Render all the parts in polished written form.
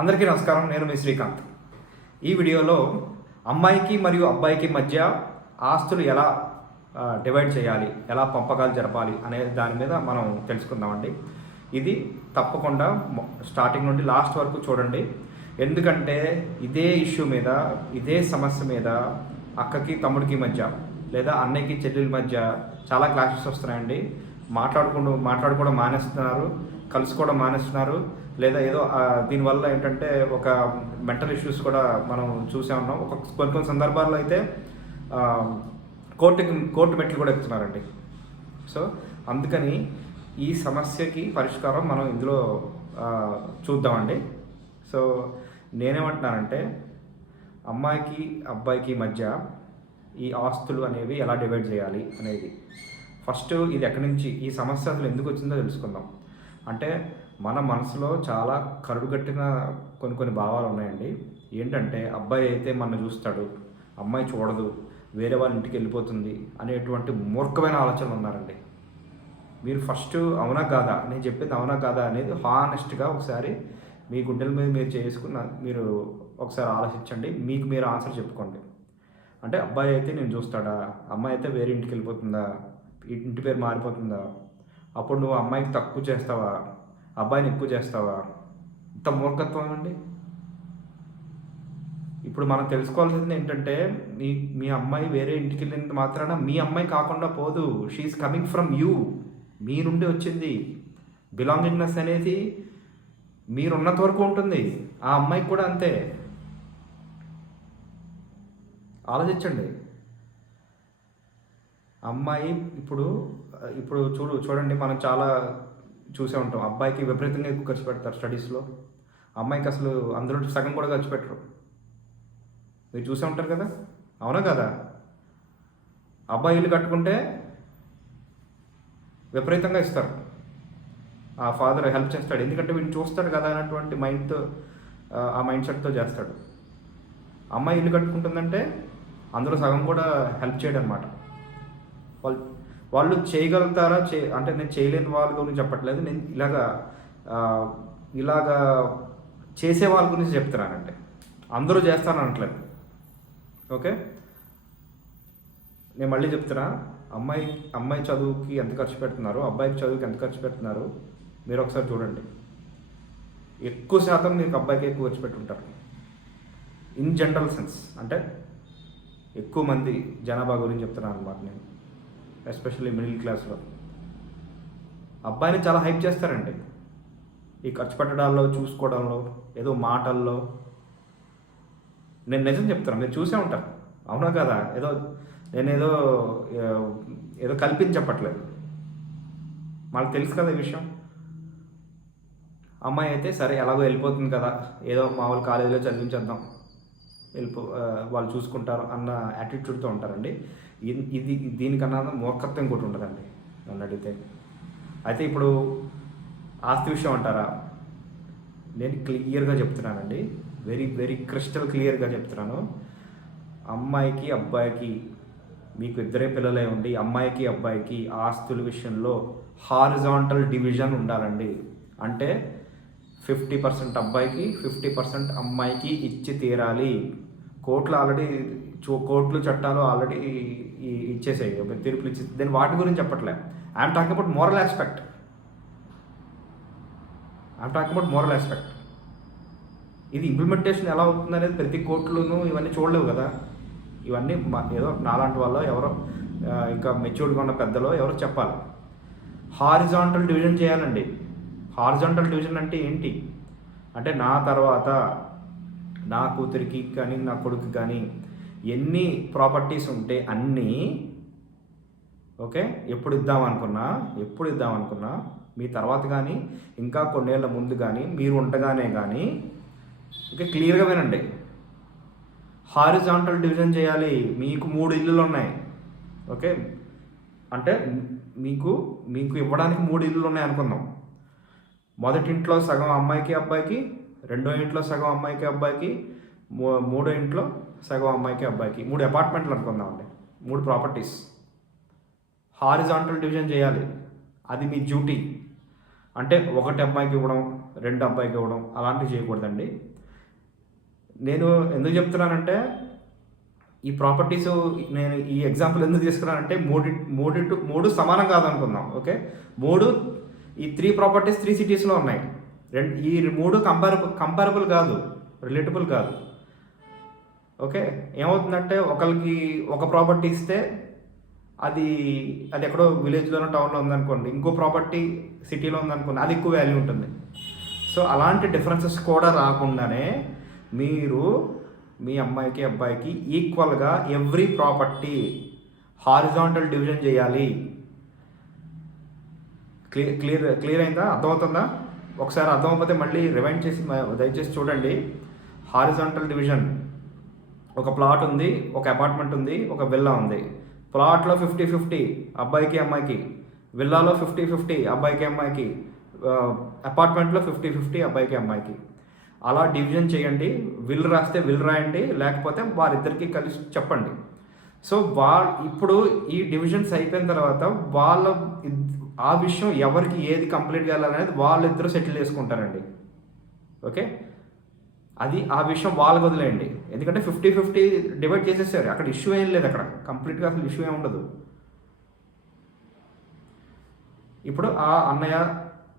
అందరికీ నమస్కారం. నేను మీ శ్రీకాంత్. ఈ వీడియోలో అమ్మాయికి మరియు అబ్బాయికి మధ్య ఆస్తులు ఎలా డివైడ్ చేయాలి, ఎలా పంపకాలు జరపాలి అనే దాని మీద మనం తెలుసుకుందామండి. ఇది తప్పకుండా స్టార్టింగ్ నుండి లాస్ట్ వరకు చూడండి. ఎందుకంటే ఇదే ఇష్యూ మీద, ఇదే సమస్య మీద అక్కకి తమ్ముడికి మధ్య లేదా అన్నయ్యకి చెల్లెల మధ్య చాలా క్లాషెస్ వస్తున్నాయండి. మాట్లాడుకోవడం మానేస్తున్నారు, కలుసుకోవడం మానేస్తున్నారు. లేదా ఏదో దీనివల్ల ఏంటంటే ఒక మెంటల్ ఇష్యూస్ కూడా మనం చూసే ఉన్నాం. కొన్ని సందర్భాల్లో అయితే కోర్టు మెట్లు కూడా ఎక్కుతున్నారండి. సో అందుకని ఈ సమస్యకి పరిష్కారం మనం ఇందులో చూద్దామండి. సో నేనేమంటున్నానంటే అమ్మాయికి అబ్బాయికి మధ్య ఈ ఆస్తులు అనేవి ఎలా డివైడ్ చేయాలి అనేది ఫస్ట్ ఇది ఎక్కడి నుంచి ఈ సమస్య అసలు ఎందుకు వచ్చిందో తెలుసుకుందాం. అంటే మన మనసులో చాలా కరుడుగట్టిన కొన్ని భావాలు ఉన్నాయండి. ఏంటంటే అబ్బాయి అయితే మన చూస్తాడు, అమ్మాయి చూడదు, వేరే వాళ్ళ ఇంటికి వెళ్ళిపోతుంది అనేటువంటి మూర్ఖమైన ఆలోచనలు ఉన్నారండి. మీరు ఫస్ట్ అవునా కాదా, నేను చెప్పేది అవునా కాదా అనేది హానెస్ట్గా ఒకసారి మీ గుండెల మీద మీరు చేసుకున్న మీరు ఒకసారి ఆలోచించండి. మీకు మీరు ఆన్సర్ చెప్పుకోండి. అంటే అబ్బాయి అయితే నేను చూస్తాడా, అమ్మాయి అయితే వేరే ఇంటికి వెళ్ళిపోతుందా, ఇంటి పేరు మారిపోతుందా, అప్పుడు నువ్వు అమ్మాయికి తక్కువ చేస్తావా, అబ్బాయిని ఎక్కువ చేస్తావా? ఇంత మూర్ఖత్వం అండి. ఇప్పుడు మనం తెలుసుకోవాల్సింది ఏంటంటే మీ అమ్మాయి వేరే ఇంటికి వెళ్ళినంత మాత్రాన మీ అమ్మాయి కాకుండా పోదు. షీఈస్ కమింగ్ ఫ్రమ్ యూ, మీ నుండి వచ్చింది. బిలాంగింగ్నెస్ అనేది మీరున్నంత వరకు ఉంటుంది, ఆ అమ్మాయికి కూడా అంతే. ఆలోచించండి. అమ్మాయి ఇప్పుడు చూడండి, మనం చాలా చూసే ఉంటాం. అబ్బాయికి విపరీతంగా ఎక్కువ ఖర్చు పెడతారు స్టడీస్లో, అమ్మాయికి అసలు అందులో సగం కూడా ఖర్చు పెట్టరు. మీరు చూసే ఉంటారు కదా, అవునా కదా? అబ్బాయి ఇల్లు కట్టుకుంటే విపరీతంగా ఇస్తారు, ఆ ఫాదర్ హెల్ప్ చేస్తాడు, ఎందుకంటే వీడిని చూస్తాడు కదా అన్నటువంటి మైండ్తో, ఆ మైండ్ సెట్తో చేస్తాడు. అమ్మాయి ఇల్లు కట్టుకుంటుందంటే అందులో సగం కూడా హెల్ప్ చేయడం అనమాట. వాళ్ళు చేయగలుగుతారా? అంటే నేను చేయలేని వాళ్ళ గురించి చెప్పట్లేదు, నేను ఇలాగా చేసే వాళ్ళ గురించి చెప్తున్నానంటే అందరూ చేస్తాను అనట్లేదు. ఓకే, నేను మళ్ళీ చెప్తున్నా. అమ్మాయి చదువుకి ఎంత ఖర్చు పెడుతున్నారు, అబ్బాయికి చదువుకి ఎంత ఖర్చు పెడుతున్నారు మీరు ఒకసారి చూడండి. ఎక్కువ శాతం మీకు అబ్బాయికి ఎక్కువ ఖర్చు పెట్టుంటారు ఇన్ జనరల్ సెన్స్. అంటే ఎక్కువ మంది జనాభా గురించి చెప్తున్నాను అనమాట నేను, ఎస్పెషల్లీ మిడిల్ క్లాస్లో. అబ్బాయిని చాలా హైప్ చేస్తారండి ఈ ఖర్చు పెట్టడాల్లో, చూసుకోవడంలో, ఏదో మాటల్లో. నేను నిజం చెప్తాను, మీరు చూసే ఉంటారు, అవునా కదా? నేనేదో కల్పించి చెప్పట్లేదు, మనకు తెలుసు కదా ఈ విషయం. అమ్మాయి అయితే సరే ఎలాగో వెళ్ళిపోతుంది కదా, ఏదో మామూలు కాలేజీలో చదివించేద్దాం, వాళ్ళు చూసుకుంటారు అన్న యాటిట్యూడ్తో ఉంటారండి. దీనికన్నా మూర్ఖత్వం ఇంకోటి ఉండదండి నన్ను అడిగితే. అయితే ఇప్పుడు ఆస్తి విషయం అంటారా, నేను క్లియర్గా చెప్తున్నానండి, వెరీ వెరీ క్రిస్టల్ క్లియర్గా చెప్తున్నాను. అమ్మాయికి అబ్బాయికి, మీకు ఇద్దరే పిల్లలే ఉండి అమ్మాయికి అబ్బాయికి ఆస్తుల విషయంలో హారిజాంటల్ డివిజన్ ఉండాలండి. అంటే 50% అబ్బాయికి 50% అమ్మాయికి ఇచ్చి తీరాలి. కోర్టులు చట్టాలు ఆల్రెడీ ఇచ్చేసాయి, తీర్పులు ఇచ్చి. నేను వాటి గురించి చెప్పట్లే. I'm talking about moral aspect. ఇది ఇంప్లిమెంటేషన్ ఎలా అవుతుంది అనేది ప్రతి కోర్టులోనూ ఇవన్నీ చూడలేవు కదా. ఇవన్నీ ఏదో నాలాంటి వాళ్ళు ఎవరో ఇంకా మెచ్యూర్డ్గా ఉన్న పెద్దలో ఎవరో చెప్పాలి. హారిజాంటల్ డివిజన్ చేయాలండి. హారిజాంటల్ డివిజన్ అంటే ఏంటి అంటే, నా తర్వాత నా కూతురికి కానీ నా కొడుకు కానీ ఎన్ని ప్రాపర్టీస్ ఉంటే అన్నీ, ఓకే, ఎప్పుడు ఇద్దామనుకున్నా మీ తర్వాత కానీ ఇంకా కొన్నేళ్ల ముందు కానీ మీరు ఉండగానే కానీ, ఓకే, క్లియర్గా వినండి, హారిజాంటల్ డివిజన్ చేయాలి. మీకు 3 ఇల్లులు ఉన్నాయి, ఓకే, అంటే మీకు ఇవ్వడానికి 3 ఇల్లులు ఉన్నాయి అనుకుందాం. మొదటి ఇంట్లో సగం అమ్మాయికి అబ్బాయికి, రెండో ఇంట్లో సగం అమ్మాయికి అబ్బాయికి, మూడో ఇంట్లో సగం అమ్మాయికి అబ్బాయికి, 3 అపార్ట్మెంట్లు అనుకుందామండి, 3 ప్రాపర్టీస్. హారిజాంటల్ డివిజన్ చేయాలి, అది మీ డ్యూటీ. అంటే ఒకటి అమ్మాయికి ఇవ్వడం, రెండు అబ్బాయికి ఇవ్వడం అలాంటివి చేయకూడదండి. నేను ఎందుకు చెప్తున్నానంటే ఈ ప్రాపర్టీస్ నేను ఈ ఎగ్జాంపుల్ ఎందుకు తీసుకున్నానంటే మూడు సమానం కాదనుకుందాం. ఓకే, ఈ 3 ప్రాపర్టీస్ 3 సిటీస్లో ఉన్నాయి. ఈ 3 కంపారబుల్ కాదు, రిలేటబుల్ కాదు. ఓకే, ఏమవుతుందంటే ఒకరికి ఒక ప్రాపర్టీ ఇస్తే అది ఎక్కడో విలేజ్లోనో టౌన్లో ఉందనుకోండి, ఇంకో ప్రాపర్టీ సిటీలో ఉందనుకోండి, అది ఎక్కువ వాల్యూ ఉంటుంది. సో అలాంటి డిఫరెన్సెస్ కూడా రాకుండానే మీరు మీ అమ్మాయికి అబ్బాయికి ఈక్వల్గా ఎవ్రీ ప్రాపర్టీ హారిజాంటల్ డివిజన్ చేయాలి. క్లియర్ అయిందా? అర్థమవుతుందా? ఒకసారి అర్థమైపోతే మళ్ళీ రివైండ్ చేసి దయచేసి చూడండి. హారిజాంటల్ డివిజన్, ఒక ప్లాట్ ఉంది, ఒక అపార్ట్మెంట్ ఉంది, ఒక విల్లా ఉంది. ప్లాట్లో 50-50 అబ్బాయికి అమ్మాయికి, విల్లాలో 50-50 అబ్బాయికి అమ్మాయికి, అపార్ట్మెంట్లో 50-50 అబ్బాయికి అమ్మాయికి. అలా డివిజన్ చేయండి. విల్ రాస్తే విల్ రాయండి, లేకపోతే వారిద్దరికి కలిసి చెప్పండి. సో ఇప్పుడు ఈ డివిజన్స్ అయిపోయిన తర్వాత ఆ విషయం ఎవరికి ఏది కంప్లీట్గా వెళ్ళాలనేది వాళ్ళిద్దరూ సెటిల్ చేసుకుంటారండి. ఓకే, ఆ విషయం వాళ్ళకి వదిలేయండి. ఎందుకంటే 50-50 డివైడ్ చేసేసారు, అక్కడ ఇష్యూ ఏం లేదు, అక్కడ కంప్లీట్గా అసలు ఇష్యూ ఏమి ఉండదు. ఇప్పుడు ఆ అన్నయ్య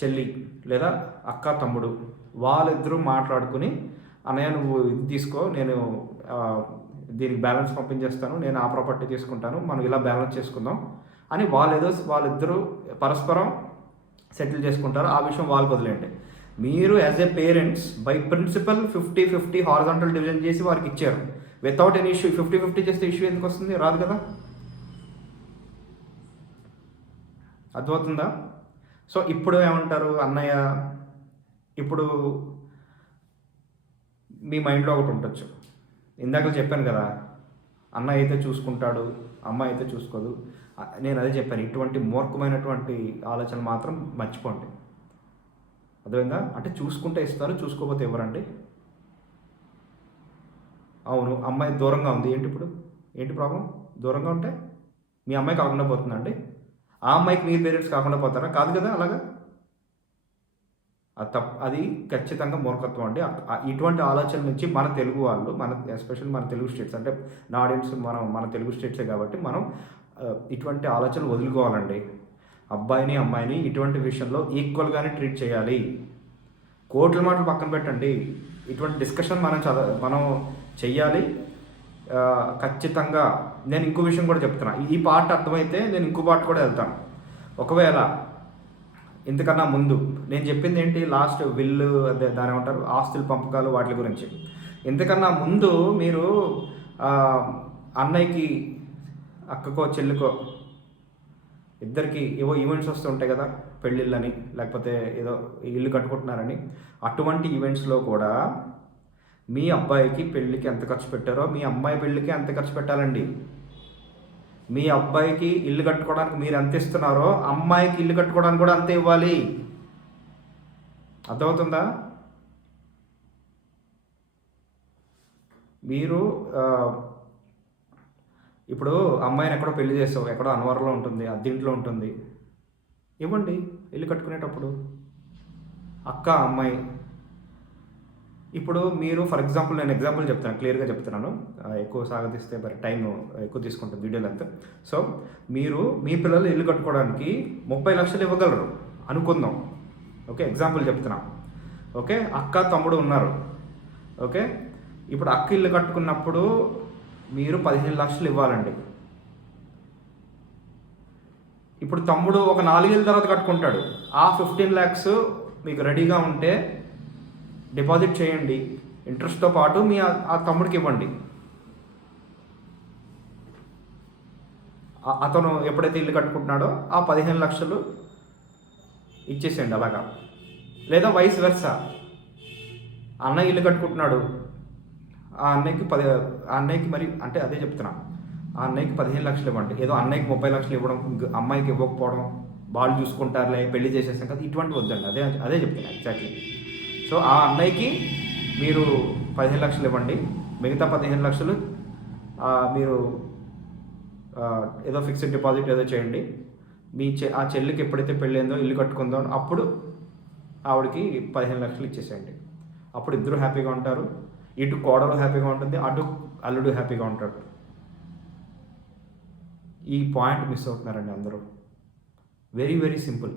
చెల్లి లేదా అక్క తమ్ముడు వాళ్ళిద్దరూ మాట్లాడుకుని, అన్నయ్య నువ్వు ఇది తీసుకో, నేను దీనికి బ్యాలెన్స్ పంపించేస్తాను, నేను ఆ ప్రాపర్టీ తీసుకుంటాను, మనం ఇలా బ్యాలెన్స్ చేసుకుందాం అని వాళ్ళిద్దరూ పరస్పరం సెటిల్ చేసుకుంటారు. ఆ విషయం వాళ్ళకి వదిలేయండి. మీరు as a parents by principle 50-50 horizontal division చేసి వారికి ఇచ్చారు. వితౌట్ ఎనీ ఇష్యూ 50-50 చేస్తే ఇష్యూ ఎందుకు వస్తుంది? రాదు కదా. అర్థమవుతుందా? సో ఇప్పుడు ఏమంటారు అన్నయ్య, ఇప్పుడు మీ మైండ్లో ఒకటి ఉండొచ్చు, ఇందాక చెప్పాను కదా, అన్నయ్య అయితే చూసుకుంటాడు, అమ్మాయి అయితే చూసుకోదు. నేను అదే చెప్పాను, ఇటువంటి మూర్ఖమైనటువంటి ఆలోచన మాత్రం మర్చిపోండి. అర్థమైందా? అంటే చూసుకుంటే ఇస్తారు, చూసుకోకపోతే ఎవరండి? అవును, అమ్మాయి దూరంగా ఉంది, ఏంటి ప్రాబ్లం? దూరంగా ఉంటే మీ అమ్మాయి కాకుండా పోతుందండి? ఆ అమ్మాయికి మీ పేరెంట్స్ కాకుండా పోతారా? కాదు కదా. అలాగా అది ఖచ్చితంగా మూర్ఖత్వం అండి. ఇటువంటి ఆలోచన నుంచి మన తెలుగు వాళ్ళు, ఎస్పెషల్లీ మన తెలుగు స్టేట్స్, అంటే నా ఆడియన్స్ మన తెలుగు స్టేట్సే కాబట్టి మనం ఇటువంటి ఆలోచనలు వదులుకోవాలండి. అబ్బాయిని అమ్మాయిని ఇటువంటి విషయంలో ఈక్వల్గానే ట్రీట్ చేయాలి. కోట్ల మాటలు పక్కన పెట్టండి, ఇటువంటి డిస్కషన్ మనం చెయ్యాలి ఖచ్చితంగా. నేను ఇంకో విషయం కూడా చెప్తున్నా, ఈ పార్ట్ అర్థమైతే నేను ఇంకో పార్ట్ కూడా వెళ్తాను. ఒకవేళ ఇంతకన్నా ముందు నేను చెప్పింది ఏంటి, లాస్ట్ విల్లు అదే దాని ఏమంటారు, ఆస్తుల పంపకాలు వాటి గురించి. ఇంతకన్నా ముందు మీరు అన్నయ్యకి అక్కకో చెల్లికో ఇద్దరికి ఏవో ఈవెంట్స్ వస్తూ ఉంటాయి కదా, పెళ్ళిళ్ళని లేకపోతే ఏదో ఇల్లు కట్టుకుంటున్నారని. అటువంటి ఈవెంట్స్లో కూడా మీ అబ్బాయికి పెళ్ళికి ఎంత ఖర్చు పెట్టారో మీ అమ్మాయి పెళ్ళికి ఎంత ఖర్చు పెట్టాలండి. మీ అబ్బాయికి ఇల్లు కట్టుకోవడానికి మీరు ఎంత ఇస్తున్నారో అమ్మాయికి ఇల్లు కట్టుకోవడానికి కూడా అంతే ఇవ్వాలి. అర్థమవుతుందా? మీరు ఇప్పుడు అమ్మాయిని ఎక్కడో పెళ్లి చేస్తావు, ఎక్కడో అన్వరంలో ఉంటుంది, అద్దీంట్లో ఉంటుంది, ఇవ్వండి ఇల్లు కట్టుకునేటప్పుడు. అక్క అమ్మాయి ఇప్పుడు మీరు ఫర్ ఎగ్జాంపుల్, నేను ఎగ్జాంపుల్ చెప్తాను, క్లియర్గా చెప్తున్నాను, ఎక్కువ సాగదీస్తే మరి టైం ఎక్కువ తీసుకుంటుంది వీడియోలు అంతా. సో మీరు మీ పిల్లలు ఇల్లు కట్టుకోవడానికి 30 లక్షలు ఇవ్వగలరు అనుకుందాం. ఓకే, ఎగ్జాంపుల్ చెప్తున్నా. ఓకే, అక్క తమ్ముడు ఉన్నారు. ఓకే, ఇప్పుడు అక్క ఇల్లు కట్టుకున్నప్పుడు మీరు 15 లక్షలు ఇవ్వాలండి. ఇప్పుడు తమ్ముడు ఒక 4 ఏళ్ళ తర్వాత కట్టుకుంటాడు, ఆ 15 lakhs మీకు రెడీగా ఉంటే డిపాజిట్ చేయండి, ఇంట్రెస్ట్తో పాటు మీ ఆ తమ్ముడికి ఇవ్వండి. అతను ఎప్పుడైతే ఇల్లు కట్టుకుంటున్నాడో ఆ 15 లక్షలు ఇచ్చేసేయండి అలాగా. లేదా వైస్ వెర్సా, అన్నయ్య ఇల్లు కట్టుకుంటున్నాడు, ఆ అన్నయ్యకి మరి అంటే అదే చెప్తున్నా, ఆ అన్నయ్యకి 15 లక్షలు ఇవ్వండి. ఏదో అన్నయ్యకి 30 లక్షలు ఇవ్వడం, అమ్మాయికి ఇవ్వకపోవడం, వాళ్ళు చూసుకుంటారులే పెళ్లి చేసేసాం కదా, ఇటువంటి వద్దండి. అదే చెప్తున్నా ఎగ్జాక్ట్లీ. సో ఆ అన్నయ్యకి మీరు 15 లక్షలు ఇవ్వండి, మిగతా 15 లక్షలు మీరు ఏదో ఫిక్స్డ్ డిపాజిట్ ఏదో చేయండి. ఆ చెల్లికి ఎప్పుడైతే పెళ్ళైందో ఇల్లు కట్టుకుందో అప్పుడు ఆవిడకి 15 లక్షలు ఇచ్చేసేయండి. అప్పుడు ఇద్దరు హ్యాపీగా ఉంటారు. ఇటు కోడలు హ్యాపీగా ఉంటుంది, అటు అల్లుడు హ్యాపీగా ఉంటాడు. ఈ పాయింట్ మిస్ అవుతున్నారండి అందరూ. Very very simple.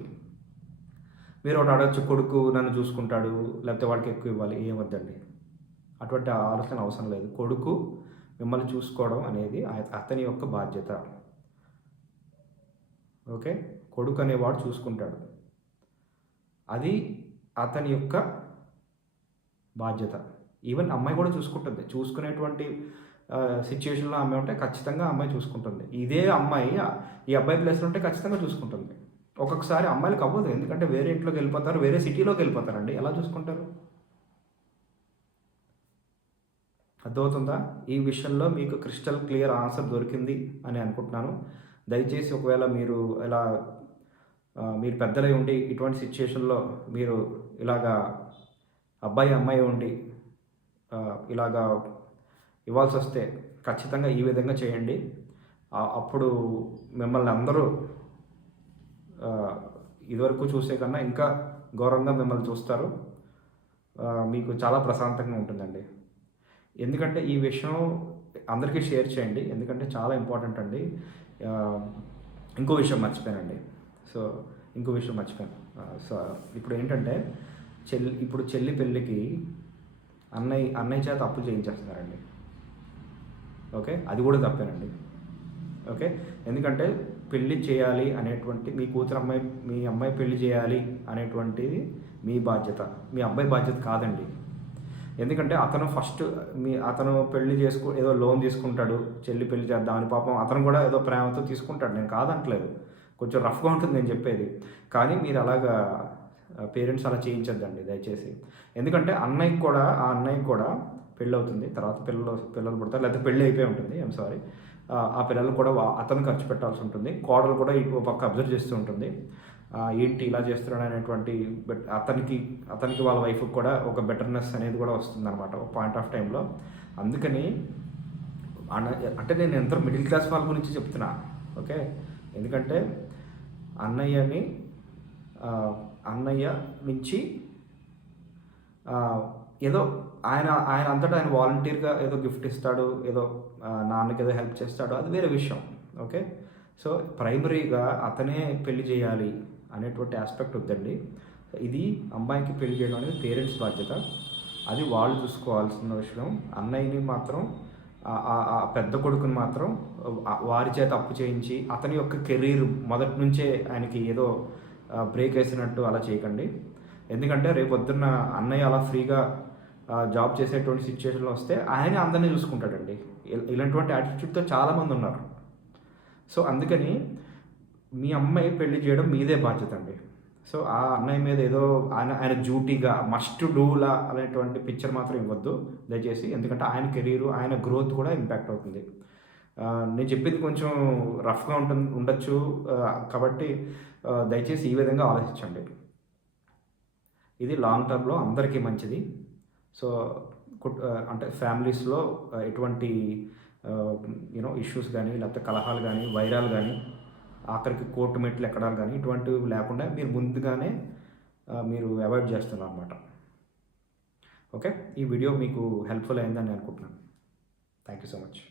మీరు ఒకటి అడగచ్చు, కొడుకు నన్ను చూసుకుంటాడు లేకపోతే వాడికి ఎక్కువ ఇవ్వాలి, ఏమొద్దండి. అటువంటి ఆలోచన అవసరం లేదు. కొడుకు మిమ్మల్ని చూసుకోవడం అనేది అతని యొక్క బాధ్యత. ఓకే, కొడుకు అనేవాడు చూసుకుంటాడు, అది అతని యొక్క బాధ్యత. ఈవెన్ అమ్మాయి కూడా చూసుకుంటుంది. చూసుకునేటువంటి సిచ్యువేషన్లో అమ్మాయి ఉంటే ఖచ్చితంగా అమ్మాయి చూసుకుంటుంది. ఇదే అమ్మాయి ఈ అబ్బాయి ప్లేస్లో ఉంటే ఖచ్చితంగా చూసుకుంటుంది. ఒక్కొక్కసారి అమ్మాయిలకు అవ్వదు, ఎందుకంటే వేరే ఇంట్లోకి వెళ్ళిపోతారు, వేరే సిటీలోకి వెళ్ళిపోతారండి. ఎలా చూసుకుంటారు? అర్థమవుతుందా? ఈ విషయంలో మీకు క్రిస్టల్ క్లియర్ ఆన్సర్ దొరికింది అని అనుకుంటున్నాను. దయచేసి ఒకవేళ మీరు ఇలా మీరు పెద్దలై ఉండి ఇటువంటి సిచ్యుయేషన్లో మీరు ఇలాగా అబ్బాయి అమ్మాయి ఉండి ఇలాగా ఇవ్వాల్సి వస్తే ఖచ్చితంగా ఈ విధంగా చేయండి. అప్పుడు మిమ్మల్ని అందరూ ఇదివరకు చూసే కన్నా ఇంకా గౌరవంగా మిమ్మల్ని చూస్తారు. మీకు చాలా ప్రశాంతంగా ఉంటుందండి. ఎందుకంటే ఈ విషయం అందరికీ షేర్ చేయండి, ఎందుకంటే చాలా ఇంపార్టెంట్ అండి. ఇంకో విషయం మర్చిపోయాను. సో ఇప్పుడు ఏంటంటే చెల్లి పెళ్ళికి అన్నయ్య చేత అప్పు చేయించేస్తున్నారండి. ఓకే, అది కూడా తప్పేనండి. ఓకే, ఎందుకంటే పెళ్ళి చేయాలి అనేటువంటి మీ అమ్మాయి పెళ్ళి చేయాలి అనేటువంటిది మీ బాధ్యత, మీ అబ్బాయి బాధ్యత కాదండి. ఎందుకంటే అతను పెళ్లి ఏదో లోన్ తీసుకుంటాడు, చెల్లి పెళ్లి చేద్దామని. పాపం అతను కూడా ఏదో ప్రేమతో తీసుకుంటాడు, నేను కాదంటలేదు. కొంచెం రఫ్గా ఉంటుంది నేను చెప్పేది, కానీ మీరు అలాగా పేరెంట్స్ అలా చేయించద్దండి దయచేసి. ఎందుకంటే ఆ అన్నయ్యకి కూడా పెళ్ళి అవుతుంది, తర్వాత పిల్లలు పుడతారు, లేకపోతే పెళ్ళి అయిపోయి ఉంటుంది, సారీ. ఆ పిల్లలు కూడా అతను ఖర్చు పెట్టాల్సి ఉంటుంది. కోడలు కూడా ఇంకో పక్క అబ్జర్వ్ చేస్తూ ఉంటుంది, ఏంటి ఇలా చేస్తున్నాడు అనేటువంటి. అతనికి వాళ్ళ వైఫ్కి కూడా ఒక బెటర్నెస్ అనేది కూడా వస్తుందన్నమాట ఒక పాయింట్ ఆఫ్ టైంలో. అందుకని అంటే నేను ఎంతో మిడిల్ క్లాస్ వాళ్ళ గురించి చెప్తున్నా. ఓకే, ఎందుకంటే అన్నయ్య నుంచి ఏదో ఆయన అంతటా ఆయన వాలంటీర్గా ఏదో గిఫ్ట్ ఇస్తాడు, ఏదో నాన్నకి ఏదో హెల్ప్ చేస్తాడు, అది వేరే విషయం. ఓకే, సో ప్రైమరీగా అతనే పెళ్లి చేయాలి అనేటువంటి ఆస్పెక్ట్ వద్దండి. ఇది అమ్మాయికి పెళ్లి చేయడం అనేది పేరెంట్స్ బాధ్యత, అది వాళ్ళు చూసుకోవాల్సిన విషయం. అన్నయ్యని మాత్రం ఆ పెద్ద కొడుకుని మాత్రం వారి చేత అప్పు చేయించి అతని యొక్క కెరీర్ మొదటి నుంచే ఆయనకి ఏదో బ్రేక్ వేసినట్టు అలా చేయకండి. ఎందుకంటే రేపొద్దున్న అన్నయ్య అలా ఫ్రీగా జాబ్ చేసేటువంటి సిచ్యువేషన్లో వస్తే ఆయనే అందరినీ చూసుకుంటాడండి. ఇలాంటి యాటిట్యూడ్తో చాలామంది ఉన్నారు. సో అందుకని మీ అమ్మాయి పెళ్లి చేయడం మీదే బాధ్యత అండి. సో ఆ అన్నయ్య మీద ఏదో ఆయన డ్యూటీగా మస్ట్ డూలా అనేటువంటి పిక్చర్ మాత్రం ఇవ్వద్దు దయచేసి, ఎందుకంటే ఆయన కెరీరు ఆయన గ్రోత్ కూడా ఇంపాక్ట్ అవుతుంది. నేను చెప్పింది కొంచెం రఫ్గా ఉండొచ్చు, కాబట్టి దయచేసి ఈ విధంగా ఆలోచించండి. ఇది లాంగ్ టర్మ్లో అందరికీ మంచిది. సో అంటే ఫ్యామిలీస్లో ఎటువంటి ఇష్యూస్ కానీ, లేకపోతే కలహాలు కానీ, వైరాలు కానీ, ఆఖరికి కోర్టు మెట్లు ఎక్కడాలు కానీ ఇటువంటివి లేకుండా మీరు ముందుగానే మీరు అవాయిడ్ చేస్తున్నారు అన్నమాట. ఓకే, ఈ వీడియో మీకు హెల్ప్ఫుల్ అయిందని అనుకుంటున్నాను. Thank you so much.